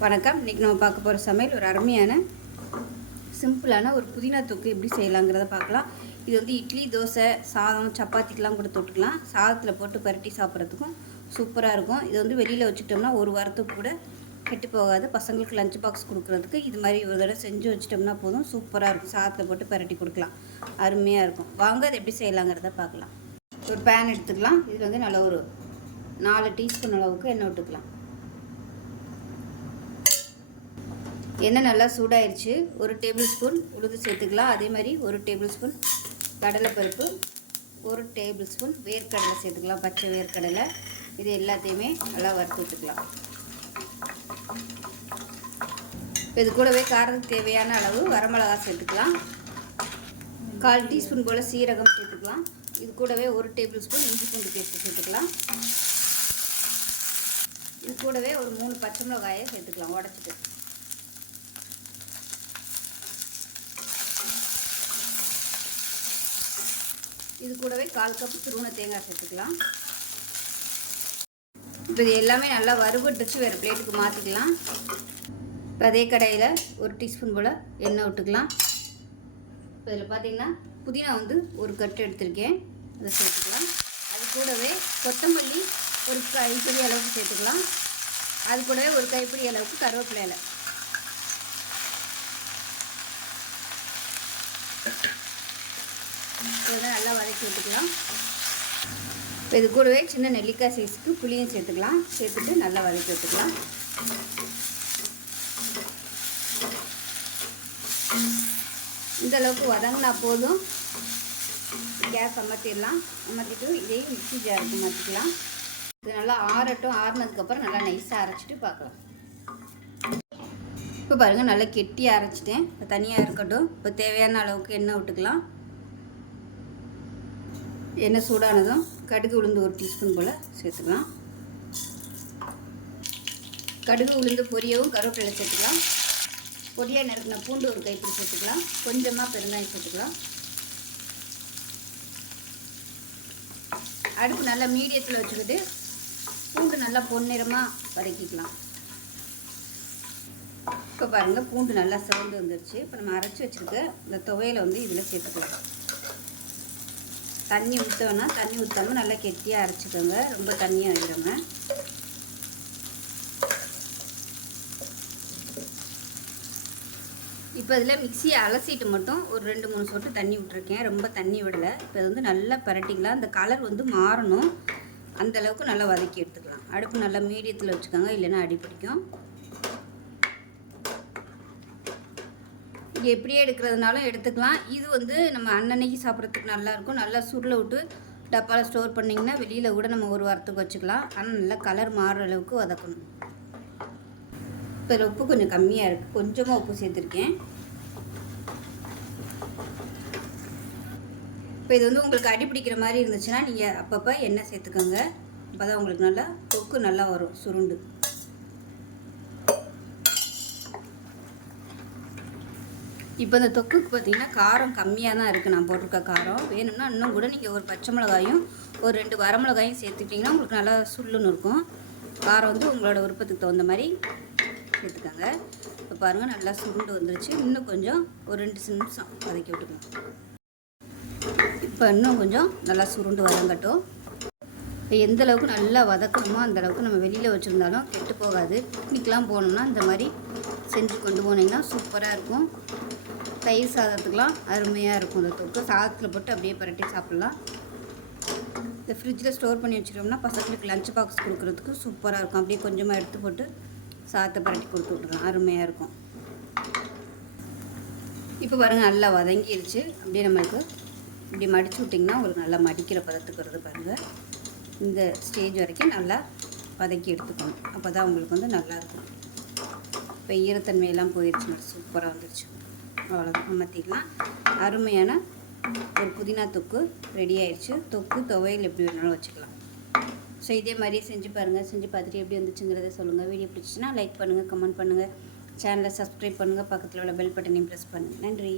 வணக்கம். இன்றைக்கி நம்ம பார்க்க போகிற சமையல் ஒரு அருமையான சிம்பிளான ஒரு புதினா தொக்கு எப்படி செய்யலாங்கிறத பார்க்கலாம். இது வந்து இட்லி தோசை சாதம் சப்பாத்திக்கெலாம் கூட தொட்டுக்கலாம். சாதத்தில் போட்டு பரட்டி சாப்பிட்றதுக்கும் சூப்பராக இருக்கும். இது வந்து வெளியில் வச்சுக்கிட்டோம்னா ஒரு வாரத்துக்கு கூட கெட்டு போகாது. பசங்களுக்கு லஞ்ச் பாக்ஸ் கொடுக்குறதுக்கு இது மாதிரி ஒரு தடவை செஞ்சு வச்சிட்டோம்னா போதும். சூப்பராக இருக்கும். சாதத்தில் போட்டு பரட்டி கொடுக்கலாம். அருமையாக இருக்கும். வாங்க அது எப்படி செய்யலாங்கிறத பார்க்கலாம். ஒரு பேன் எடுத்துக்கலாம். இதில் வந்து நல்ல ஒரு நாலு டீஸ்பூன் அளவுக்கு எண்ணெய் விட்டுக்கலாம். எண்ணெய் நல்லா சூடாயிருச்சு. ஒரு டேபிள் ஸ்பூன் உளுந்து சேர்த்துக்கலாம். அதே மாதிரி ஒரு டேபிள் ஸ்பூன் கடலைப்பருப்பு ஒரு டேபிள் ஸ்பூன் வேர்க்கடலை சேர்த்துக்கலாம். பச்சை வேர்க்கடலை. இது எல்லாத்தையுமே நல்லா வறுத்து விட்டுக்கலாம். இப்போ இது கூடவே காரத்துக்கு தேவையான அளவு வரமிளகா சேர்த்துக்கலாம். கால் டீஸ்பூன் போல் சீரகம் சேர்த்துக்கலாம். இது கூடவே ஒரு டேபிள் ஸ்பூன் இஞ்சி பூண்டு பேஸ்ட்டு சேர்த்துக்கலாம். இது கூடவே ஒரு மூணு பச்சை மிளகாயை சேர்த்துக்கலாம். உடச்சிட்டு. இது கூடவே கால் கப் துருவன தேங்காய் சேர்த்துக்கலாம். இப்போ இது எல்லாமே நல்லா வறுபட்டுச்சு. வேறு பிளேட்டுக்கு மாற்றிக்கலாம் இப்போ அதே கடையில் ஒரு டீஸ்பூன் போல் எண்ணெய் விட்டுக்கலாம். இப்போ இதில் பார்த்தீங்கன்னா புதினா வந்து ஒரு கட்டு எடுத்திருக்கேன். அதை சேர்த்துக்கலாம். அது கூடவே கொத்தமல்லி ஒரு கைப்பிடி அளவுக்கு சேர்த்துக்கலாம். அது கூடவே ஒரு கைப்பிடி அளவுக்கு கருவேப்பிலை இலை. இதெல்லாம் நல்லா வதக்கி விட்டுக்கலாம் இப்போ இது கூடவே சின்ன நெல்லிக்காய் சைஸுக்கு புளியும் சேர்த்துக்கலாம். சேர்த்துட்டு நல்லா வதக்கி விட்டுக்கலாம் இந்த அளவுக்கு வதங்கினா போதும். கேஸ் அமர்த்திடலாம். அமர்த்திட்டு இதையும் மிக்சி ஜாருக்கு மாற்றிக்கலாம் இது நல்லா ஆறட்டும். ஆறுனதுக்கப்புறம் நல்லா நைஸாக அரைச்சிட்டு பார்க்கலாம். இப்போ பாருங்கள் நல்லா கெட்டி அரைச்சிட்டேன். இப்போ தனியாக இருக்கட்டும். இப்போ தேவையான அளவுக்கு எண்ணெய் விட்டுக்கலாம். எண்ணெய் சூடானதும் கடுகு உளுந்து ஒரு டீஸ்பூன் போல் சேர்த்துக்கலாம். கடுகு உளுந்து பொரியவும் கருவேப்பிலை சேர்த்துக்கலாம். பொடியாக நறுக்கின பூண்டு ஒரு கைப்பிடி சேர்த்துக்கலாம். கொஞ்சமாக பெருங்காயம் சேர்த்துக்கலாம். அடுப்பு நல்லா மீடியத்தில் வச்சுக்கிட்டு பூண்டு நல்லா பொன்னிறமாக வதக்கிக்கலாம். இப்போ பாருங்கள் பூண்டு நல்லா சிவந்து வந்துருச்சு. இப்போ நம்ம அரைச்சி வச்சுருக்க இந்த துவையில் வந்து இதில் சேர்த்துக்கலாம். தண்ணி ஊற்றோன்னா தண்ணி ஊற்றாமல் நல்லா கெட்டியாக அரைச்சிக்கோங்க. ரொம்ப தண்ணியாக வைக்கிறோங்க இப்போ இதில் மிக்சியை அலசிட்டு மட்டும் ஒரு ரெண்டு மூணு சொட்டு தண்ணி விட்டுருக்கேன். ரொம்ப தண்ணி விடலை. இப்போ இது வந்து நல்லா பரட்டிக்கலாம். அந்த கலர் வந்து மாறணும். அந்த அளவுக்கு நல்லா வதக்கி எடுத்துக்கலாம். அடுப்பு நல்லா மீடியத்தில் வச்சுக்கோங்க. இல்லைன்னா அடி பிடிக்கும் நீங்கள் எப்படியே எடுக்கிறதுனாலும் எடுத்துக்கலாம். இது வந்து நம்ம அன்னன்னைக்கு சாப்பிட்றதுக்கு நல்லாயிருக்கும். நல்லா சுருளை விட்டு டப்பாவில் ஸ்டோர் பண்ணிங்கன்னா வெளியில் கூட நம்ம ஒரு வாரத்துக்கு வச்சுக்கலாம். ஆனால் நல்லா கலர் மாறுற அளவுக்கு வதக்கணும். இப்போ இதில் உப்பு கொஞ்சம் கம்மியாக இருக்குது கொஞ்சமாக உப்பு சேர்த்துருக்கேன். இப்போ இது வந்து உங்களுக்கு அடி பிடிக்கிற மாதிரி இருந்துச்சுன்னா நீங்கள் அப்பப்போ எண்ணெய் சேர்த்துக்கோங்க. அப்போ தான் உங்களுக்கு நல்லா தொக்கு நல்லா வரும் சுருண்டு. இப்போ இந்த தொக்குக்கு பார்த்தீங்கன்னா காரம் கம்மியாக தான் இருக்குது. நான் போட்டிருக்க காரம். வேணும்னா இன்னும் கூட நீங்கள் ஒரு பச்சை மிளகாயும் ஒரு ரெண்டு வரமிளகாயும் சேர்த்துக்கிட்டிங்கன்னா உங்களுக்கு நல்லா சுள்ளுன்னு இருக்கும். காரம் வந்து உங்களோட விருப்பத்துக்கு தகுந்த மாதிரி சேர்த்துக்கோங்க. இப்போ பாருங்கள் நல்லா சுருண்டு வந்துருச்சு. இன்னும் கொஞ்சம் ஒரு ரெண்டு நிமிஷம் வதக்கி விட்டுக்கலாம். இப்போ இன்னும் கொஞ்சம் நல்லா சுருண்டு வதங்கட்டும். இப்போ எந்த அளவுக்கு நல்லா வதக்கணுமோ அந்த அளவுக்கு நம்ம வெளியில் வச்சுருந்தாலும் கெட்டு போகாது. பிக்னிக்லாம் போனோம்னா இந்த மாதிரி செஞ்சு கொண்டு போனீங்கன்னா சூப்பராக இருக்கும். தயிர் சாதத்துக்கெலாம் அருமையாக இருக்கும் இந்த தொக்கு. சாதத்தில் போட்டு அப்படியே பரட்டி சாப்பிட்லாம். இந்த ஃப்ரிட்ஜில் ஸ்டோர் பண்ணி வச்சுட்டோம்னா பசங்களுக்கு லஞ்ச் பாக்ஸ் கொடுக்குறதுக்கு சூப்பராக இருக்கும். அப்படியே கொஞ்சமாக எடுத்து போட்டு சாதத்தை பரட்டி கொடுத்து விட்ருலாம் அருமையாக இருக்கும். இப்போ பாருங்கள் நல்லா வதங்கிடுச்சு. அப்படியே நம்மளுக்கு இப்படி மடித்து விட்டிங்கன்னா உங்களுக்கு நல்லா மடிக்கிற பதத்துக்கு வருது பாருங்கள் இந்த ஸ்டேஜ் வரைக்கும் நல்லா வதக்கி எடுத்துக்கணும். அப்போ தான் உங்களுக்கு வந்து நல்லாயிருக்கும் இப்போ ஈரத்தன்மையெல்லாம் போயிடுச்சு சூப்பராக வந்துருச்சு. அவ்வளோதான் அமர்த்திக்கலாம் அருமையான ஒரு புதினா தொக்கு ரெடி ஆயிடுச்சு. தொக்கு துவையல் எப்படி வேணாலும் வச்சுக்கலாம். ஸோ இதே மாதிரியே செஞ்சு பாருங்கள் செஞ்சு பார்த்துட்டு எப்படி வந்துச்சுங்கிறத சொல்லுங்கள் வீடியோ பிடிச்சின்னா லைக் பண்ணுங்கள் கமெண்ட் பண்ணுங்கள் சேனலை சப்ஸ்கிரைப் பண்ணுங்கள் பக்கத்தில் உள்ள பெல் பட்டனையும் ப்ரெஸ் பண்ணுங்கள் நன்றி.